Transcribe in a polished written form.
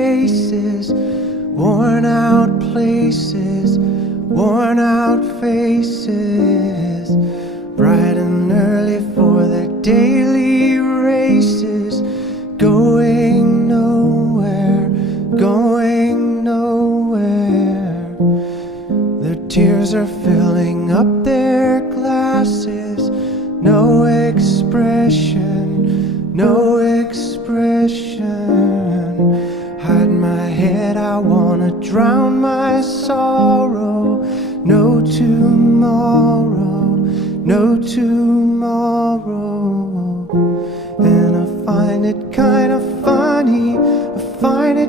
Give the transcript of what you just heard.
faces, worn out places, worn out faces, bright and early for their daily races, going nowhere, going nowhere. Their tears are filling up their glasses, no expression, no expression. Hide my head, I wanna drown my sorrow. No tomorrow, no tomorrow. And I find it kind of